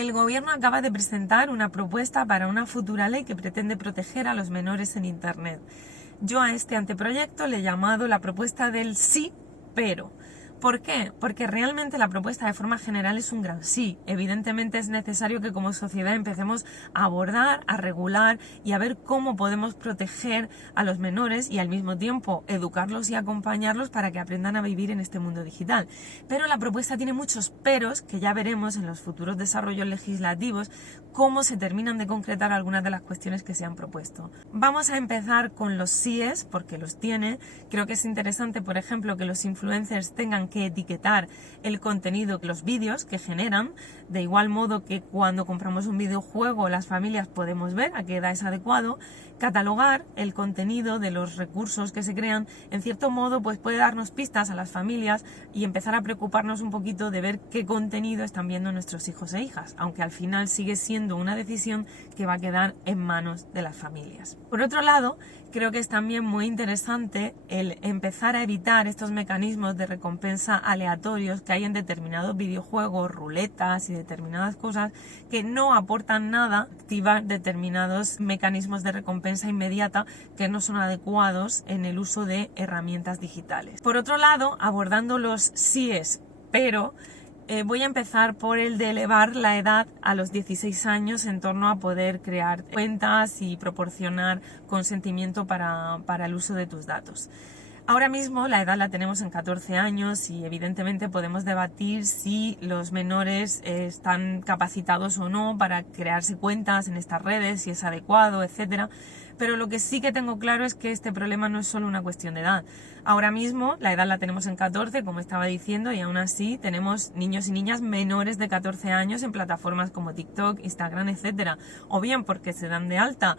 El gobierno acaba de presentar una propuesta para una futura ley que pretende proteger a los menores en Internet. Yo a este anteproyecto le he llamado la propuesta del sí, pero. ¿Por qué? Porque realmente la propuesta de forma general es un gran sí. Evidentemente es necesario que como sociedad empecemos a abordar, a regular y a ver cómo podemos proteger a los menores y al mismo tiempo educarlos y acompañarlos para que aprendan a vivir en este mundo digital. Pero la propuesta tiene muchos peros que ya veremos en los futuros desarrollos legislativos cómo se terminan de concretar algunas de las cuestiones que se han propuesto. Vamos a empezar con los síes, porque los tiene. Creo que es interesante, por ejemplo, que los influencers tengan que etiquetar el contenido, los vídeos que generan, de igual modo que cuando compramos un videojuego las familias podemos ver a qué edad es adecuado. Catalogar el contenido de los recursos que se crean, en cierto modo, pues puede darnos pistas a las familias y empezar a preocuparnos un poquito de ver qué contenido están viendo nuestros hijos e hijas, aunque al final sigue siendo una decisión que va a quedar en manos de las familias. Por otro lado, creo que es también muy interesante el empezar a evitar estos mecanismos de recompensa aleatorios que hay en determinados videojuegos, ruletas y determinadas cosas que no aportan nada, activar determinados mecanismos de recompensa inmediata que no son adecuados en el uso de herramientas digitales. Por otro lado, abordando los síes, pero voy a empezar por el de elevar la edad a los 16 años en torno a poder crear cuentas y proporcionar consentimiento para el uso de tus datos. Ahora mismo la edad la tenemos en 14 años y evidentemente podemos debatir si los menores están capacitados o no para crearse cuentas en estas redes, si es adecuado, etcétera. Pero lo que sí que tengo claro es que este problema no es solo una cuestión de edad. Ahora mismo la edad la tenemos en 14, como estaba diciendo, y aún así tenemos niños y niñas menores de 14 años en plataformas como TikTok, Instagram, etcétera. O bien porque se dan de alta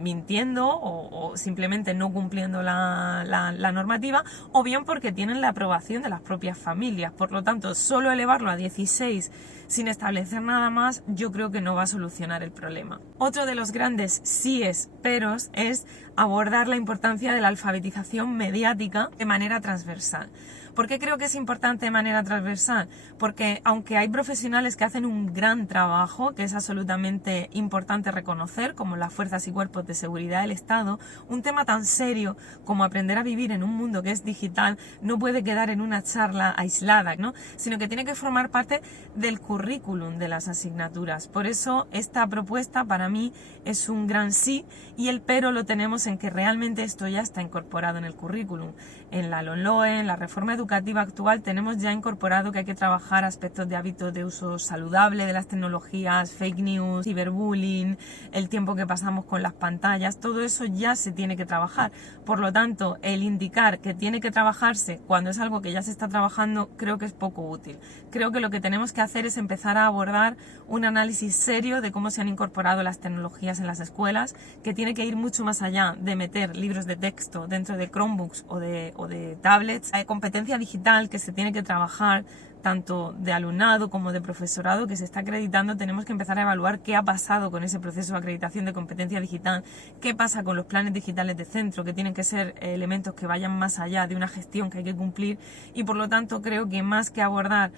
mintiendo o simplemente no cumpliendo la normativa, o bien porque tienen la aprobación de las propias familias. Por lo tanto, solo elevarlo a 16 sin establecer nada más, yo creo que no va a solucionar el problema. Otro de los grandes síes peros es abordar la importancia de la alfabetización mediática de manera transversal. ¿Por qué creo que es importante de manera transversal? Porque aunque hay profesionales que hacen un gran trabajo, que es absolutamente importante reconocer, como las fuerzas y cuerpos de seguridad del Estado, un tema tan serio como aprender a vivir en un mundo que es digital no puede quedar en una charla aislada, ¿no? Sino que tiene que formar parte del currículum de las asignaturas. Por eso esta propuesta para mí es un gran sí, y el pero lo tenemos en que realmente esto ya está incorporado en el currículum. En la LOMLOE, en la reforma educativa actual, tenemos ya incorporado que hay que trabajar aspectos de hábitos de uso saludable de las tecnologías, fake news, ciberbullying, el tiempo que pasamos con las pantallas, todo eso ya se tiene que trabajar. Por lo tanto, el indicar que tiene que trabajarse cuando es algo que ya se está trabajando, creo que es poco útil. Creo que lo que tenemos que hacer es empezar a abordar un análisis serio de cómo se han incorporado las tecnologías en las escuelas, que tiene que ir mucho más allá de meter libros de texto dentro de Chromebooks o de tablets. Hay competencia digital que se tiene que trabajar tanto de alumnado como de profesorado que se está acreditando. Tenemos que empezar a evaluar qué ha pasado con ese proceso de acreditación de competencia digital, qué pasa con los planes digitales de centro, que tienen que ser elementos que vayan más allá de una gestión que hay que cumplir, y por lo tanto creo que más que abordar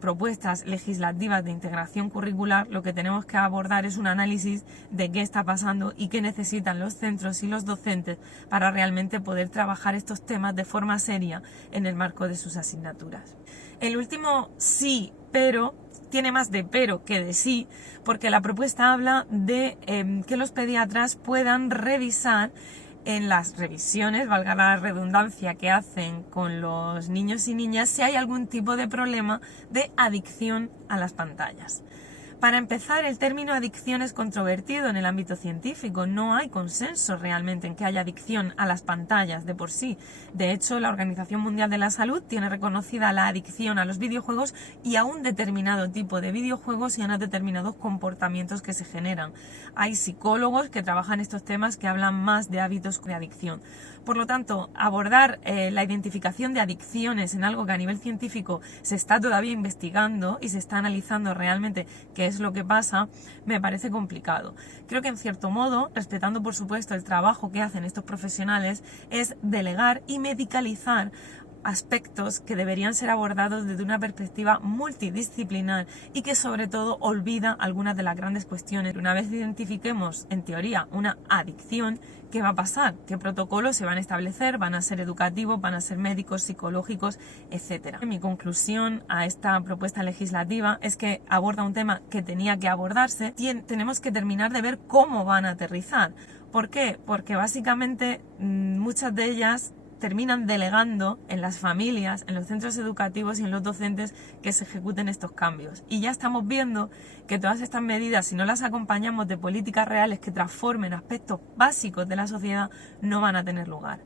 propuestas legislativas de integración curricular, lo que tenemos que abordar es un análisis de qué está pasando y qué necesitan los centros y los docentes para realmente poder trabajar estos temas de forma seria en el marco de sus asignaturas. El último sí, pero tiene más de pero que de sí, porque la propuesta habla de que los pediatras puedan revisar en las revisiones, valga la redundancia, que hacen con los niños y niñas si hay algún tipo de problema de adicción a las pantallas. Para empezar, el término adicción es controvertido en el ámbito científico. No hay consenso realmente en que haya adicción a las pantallas de por sí. De hecho, la Organización Mundial de la Salud tiene reconocida la adicción a los videojuegos y a un determinado tipo de videojuegos y a unos determinados comportamientos que se generan. Hay psicólogos que trabajan estos temas que hablan más de hábitos de adicción. Por lo tanto, abordar la identificación de adicciones en algo que a nivel científico se está todavía investigando y se está analizando realmente qué es lo que pasa, me parece complicado. Creo que en cierto modo, respetando por supuesto el trabajo que hacen estos profesionales, es delegar y medicalizar aspectos que deberían ser abordados desde una perspectiva multidisciplinar y que sobre todo olvida algunas de las grandes cuestiones. Una vez identifiquemos, en teoría, una adicción, ¿qué va a pasar? ¿Qué protocolos se van a establecer? ¿Van a ser educativos? ¿Van a ser médicos, psicológicos, etcétera? Mi conclusión a esta propuesta legislativa es que aborda un tema que tenía que abordarse. Tenemos que terminar de ver cómo van a aterrizar. ¿Por qué? Porque básicamente muchas de ellas terminan delegando en las familias, en los centros educativos y en los docentes que se ejecuten estos cambios. Y ya estamos viendo que todas estas medidas, si no las acompañamos de políticas reales que transformen aspectos básicos de la sociedad, no van a tener lugar.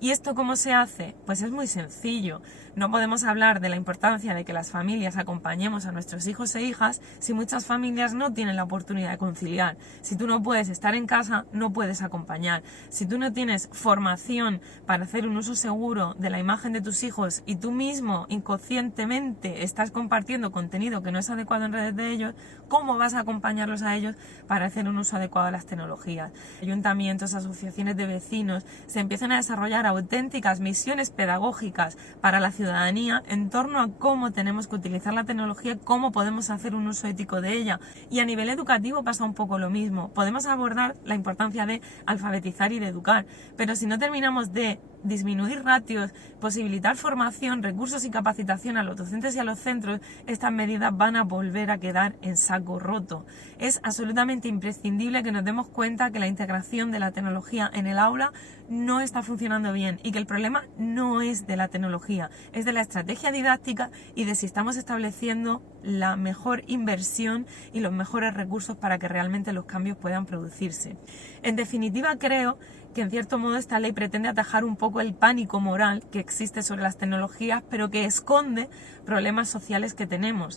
¿Y esto cómo se hace? Pues es muy sencillo. No podemos hablar de la importancia de que las familias acompañemos a nuestros hijos e hijas si muchas familias no tienen la oportunidad de conciliar. Si tú no puedes estar en casa, no puedes acompañar. Si tú no tienes formación para hacer un uso seguro de la imagen de tus hijos y tú mismo inconscientemente estás compartiendo contenido que no es adecuado en redes de ellos, ¿cómo vas a acompañarlos a ellos para hacer un uso adecuado de las tecnologías? Ayuntamientos, asociaciones de vecinos se empiezan a desarrollar auténticas misiones pedagógicas para la ciudadanía en torno a cómo tenemos que utilizar la tecnología, cómo podemos hacer un uso ético de ella. Y a nivel educativo pasa un poco lo mismo. Podemos abordar la importancia de alfabetizar y de educar, pero si no terminamos de disminuir ratios, posibilitar formación, recursos y capacitación a los docentes y a los centros, estas medidas van a volver a quedar en saco roto. Es absolutamente imprescindible que nos demos cuenta que la integración de la tecnología en el aula no está funcionando bien y que el problema no es de la tecnología, es de la estrategia didáctica y de si estamos estableciendo la mejor inversión y los mejores recursos para que realmente los cambios puedan producirse. En definitiva, creo que en cierto modo esta ley pretende atajar un poco el pánico moral que existe sobre las tecnologías, pero que esconde problemas sociales que tenemos.